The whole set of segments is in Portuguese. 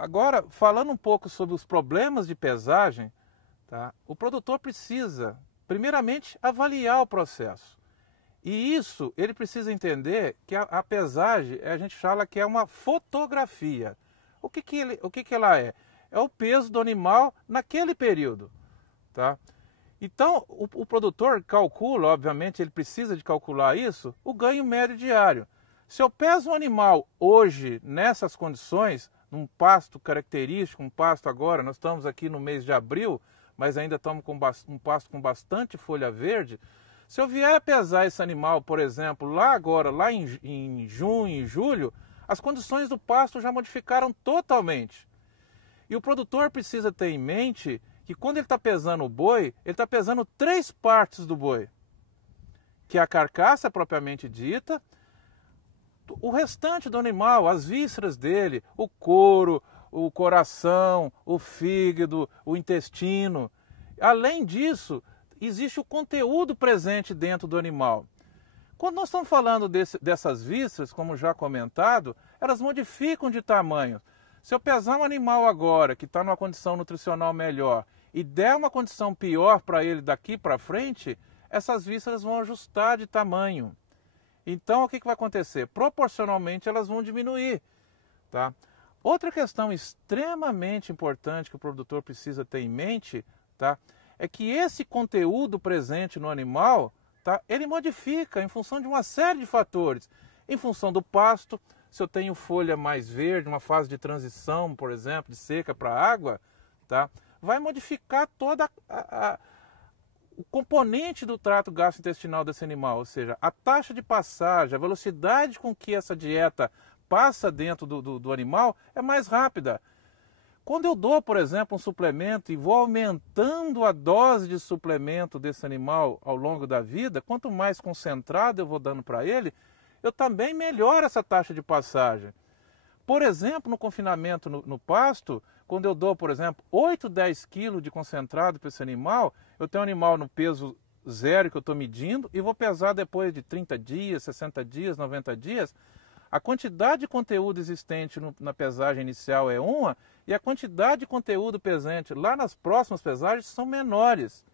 Agora, falando um pouco sobre os problemas de pesagem, tá? O produtor precisa, primeiramente, avaliar o processo. E isso, ele precisa entender que a pesagem, a gente fala que é uma fotografia. O que ela é? É o peso do animal naquele período, tá? Então, o produtor calcula, obviamente, ele precisa de calcular isso, o ganho médio diário. Se eu peso um animal hoje, nessas condições, num pasto característico, um pasto agora, nós estamos aqui no mês de abril, mas ainda estamos com um pasto com bastante folha verde. Se eu vier a pesar esse animal, por exemplo, lá agora, lá em junho, em julho, as condições do pasto já modificaram totalmente. E o produtor precisa ter em mente que quando ele está pesando o boi, ele está pesando 3 partes do boi. Que é a carcaça propriamente dita, o restante do animal, as vísceras dele, o couro, o coração, o fígado, o intestino. Além disso, existe o conteúdo presente dentro do animal. Quando nós estamos falando dessas vísceras, como já comentado, elas modificam de tamanho. Se eu pesar um animal agora que está numa condição nutricional melhor e der uma condição pior para ele daqui para frente, essas vísceras vão ajustar de tamanho. Então o que vai acontecer? Proporcionalmente elas vão diminuir. Tá? Outra questão extremamente importante que o produtor precisa ter em mente, tá? É que esse conteúdo presente no animal, tá? Ele modifica em função de uma série de fatores. Em função do pasto, se eu tenho folha mais verde, uma fase de transição, por exemplo, de seca para água, tá? Vai modificar toda o componente do trato gastrointestinal desse animal, ou seja, a taxa de passagem, a velocidade com que essa dieta passa dentro do animal é mais rápida. Quando eu dou, por exemplo, um suplemento e vou aumentando a dose de suplemento desse animal ao longo da vida, quanto mais concentrado eu vou dando para ele, eu também melhoro essa taxa de passagem. Por exemplo, no confinamento no pasto, quando eu dou, por exemplo, 8, 10 quilos de concentrado para esse animal, eu tenho um animal no peso zero que eu estou medindo e vou pesar depois de 30 dias, 60 dias, 90 dias. A quantidade de conteúdo existente na pesagem inicial é uma e a quantidade de conteúdo presente lá nas próximas pesagens são menores.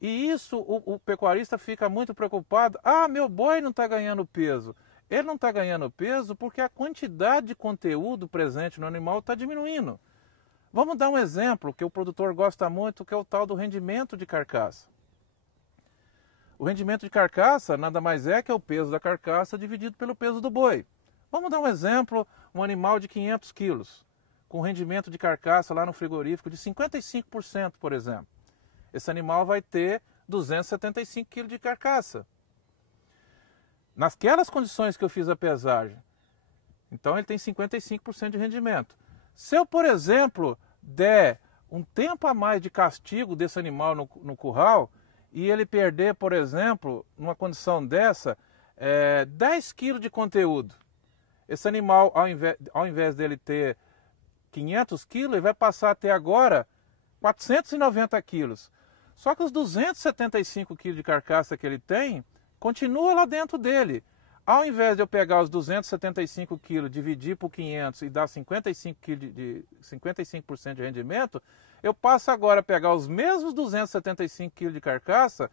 E isso o pecuarista fica muito preocupado. Ah, meu boi não está ganhando peso. Ele não está ganhando peso porque a quantidade de conteúdo presente no animal está diminuindo. Vamos dar um exemplo que o produtor gosta muito, que é o tal do rendimento de carcaça. O rendimento de carcaça nada mais é que o peso da carcaça dividido pelo peso do boi. Vamos dar um exemplo, um animal de 500 quilos, com rendimento de carcaça lá no frigorífico de 55%, por exemplo. Esse animal vai ter 275 quilos de carcaça. Naquelas condições que eu fiz a pesagem, então ele tem 55% de rendimento. Se eu, por exemplo, der um tempo a mais de castigo desse animal no curral e ele perder, por exemplo, numa condição dessa, 10 quilos de conteúdo, esse animal, ao invés dele ter 500 quilos, ele vai passar a ter agora 490 quilos. Só que os 275 quilos de carcaça que ele tem, continua lá dentro dele. Ao invés de eu pegar os 275 quilos, dividir por 500 e dar 55% de rendimento, eu passo agora a pegar os mesmos 275 quilos de carcaça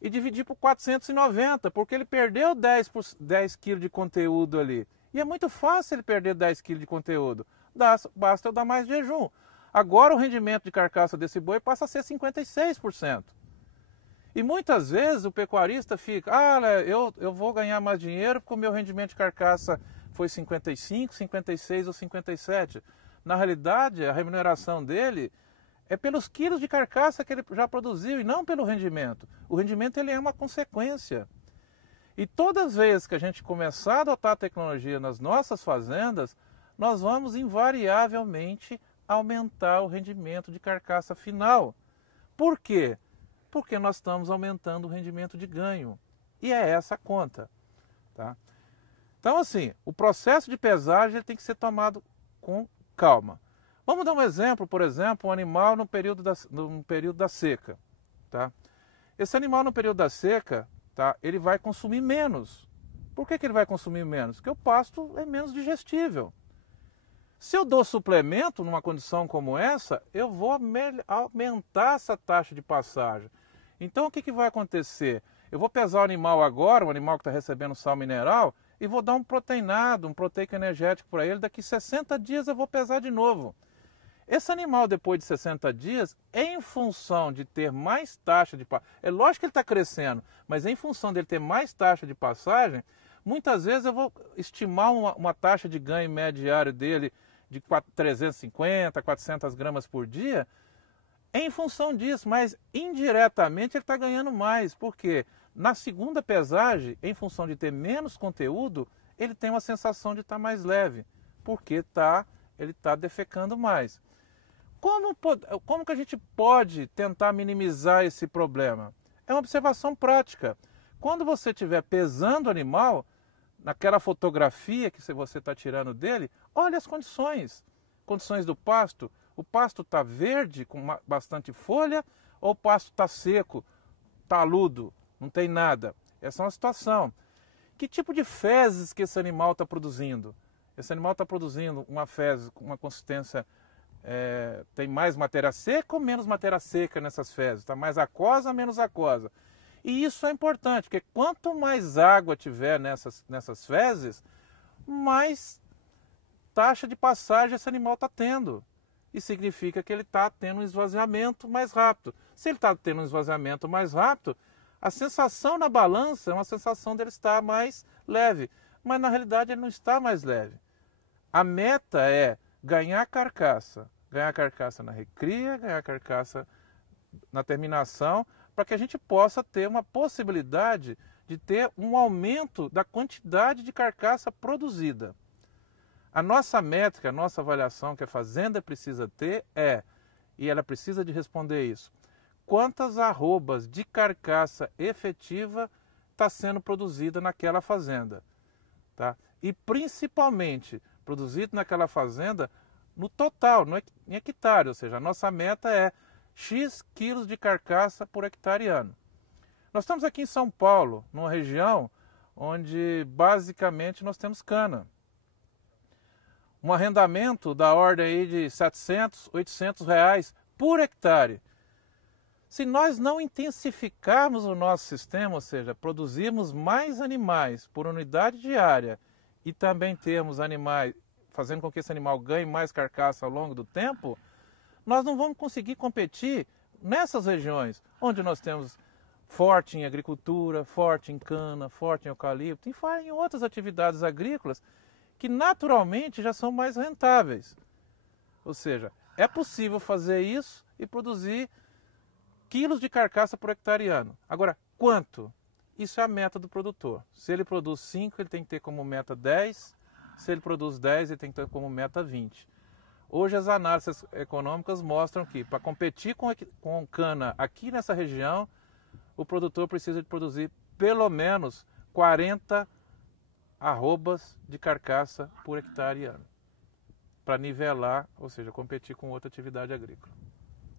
e dividir por 490, porque ele perdeu 10 quilos de conteúdo ali. E é muito fácil ele perder 10 quilos de conteúdo. Basta eu dar mais jejum. Agora o rendimento de carcaça desse boi passa a ser 56%. E muitas vezes o pecuarista fica, eu vou ganhar mais dinheiro porque o meu rendimento de carcaça foi 55, 56 ou 57. Na realidade, a remuneração dele é pelos quilos de carcaça que ele já produziu e não pelo rendimento. O rendimento ele é uma consequência. E todas as vezes que a gente começar a adotar a tecnologia nas nossas fazendas, nós vamos invariavelmente aumentar o rendimento de carcaça final. Por quê? Porque nós estamos aumentando o rendimento de ganho. E é essa a conta. Tá? Então, assim, o processo de pesagem tem que ser tomado com calma. Vamos dar um exemplo, por exemplo, um animal no período da seca. Tá? Esse animal no período da seca, tá, ele vai consumir menos. Por que ele vai consumir menos? Porque o pasto é menos digestível. Se eu dou suplemento numa condição como essa, eu vou aumentar essa taxa de passagem. Então o que vai acontecer? Eu vou pesar o animal agora, o animal que está recebendo sal mineral, e vou dar um proteinado, um proteico energético para ele. Daqui 60 dias eu vou pesar de novo. Esse animal, depois de 60 dias, em função de ter mais taxa de passagem, é lógico que ele está crescendo, mas em função dele ter mais taxa de passagem, muitas vezes eu vou estimar uma taxa de ganho médio diário dele de 350, 400 gramas por dia, em função disso, mas indiretamente ele está ganhando mais, porque na segunda pesagem, em função de ter menos conteúdo, ele tem uma sensação de estar mais leve, porque ele está defecando mais. Como que a gente pode tentar minimizar esse problema? É uma observação prática. Quando você estiver pesando o animal, naquela fotografia que você está tirando dele, olha as condições. Condições do pasto. O pasto está verde, com bastante folha, ou o pasto está seco, taludo, não tem nada. Essa é uma situação. Que tipo de fezes que esse animal está produzindo? Esse animal está produzindo uma fezes com uma consistência... tem mais matéria seca ou menos matéria seca nessas fezes? Está mais aquosa ou menos aquosa? E isso é importante, porque quanto mais água tiver nessas fezes, mais taxa de passagem esse animal está tendo. E significa que ele está tendo um esvaziamento mais rápido. Se ele está tendo um esvaziamento mais rápido, a sensação na balança é uma sensação dele estar mais leve. Mas na realidade ele não está mais leve. A meta é ganhar carcaça na recria, ganhar carcaça na terminação, para que a gente possa ter uma possibilidade de ter um aumento da quantidade de carcaça produzida. A nossa métrica, a nossa avaliação que a fazenda precisa ter e ela precisa de responder isso, quantas arrobas de carcaça efetiva está sendo produzida naquela fazenda, tá? E principalmente produzido naquela fazenda no total, em hectare, ou seja, a nossa meta é X quilos de carcaça por hectare ano. Nós estamos aqui em São Paulo, numa região onde basicamente nós temos cana. Um arrendamento da ordem aí de 700, 800 reais por hectare. Se nós não intensificarmos o nosso sistema, ou seja, produzirmos mais animais por unidade diária e também termos animais, fazendo com que esse animal ganhe mais carcaça ao longo do tempo, nós não vamos conseguir competir nessas regiões onde nós temos forte em agricultura, forte em cana, forte em eucalipto, e em outras atividades agrícolas que naturalmente já são mais rentáveis. Ou seja, é possível fazer isso e produzir quilos de carcaça por hectare ano. Agora, quanto? Isso é a meta do produtor. Se ele produz 5, ele tem que ter como meta 10. Se ele produz 10, ele tem que ter como meta 20. Hoje as análises econômicas mostram que para competir com cana aqui nessa região, o produtor precisa de produzir pelo menos 40 arrobas de carcaça por hectare ano, para nivelar, ou seja, competir com outra atividade agrícola.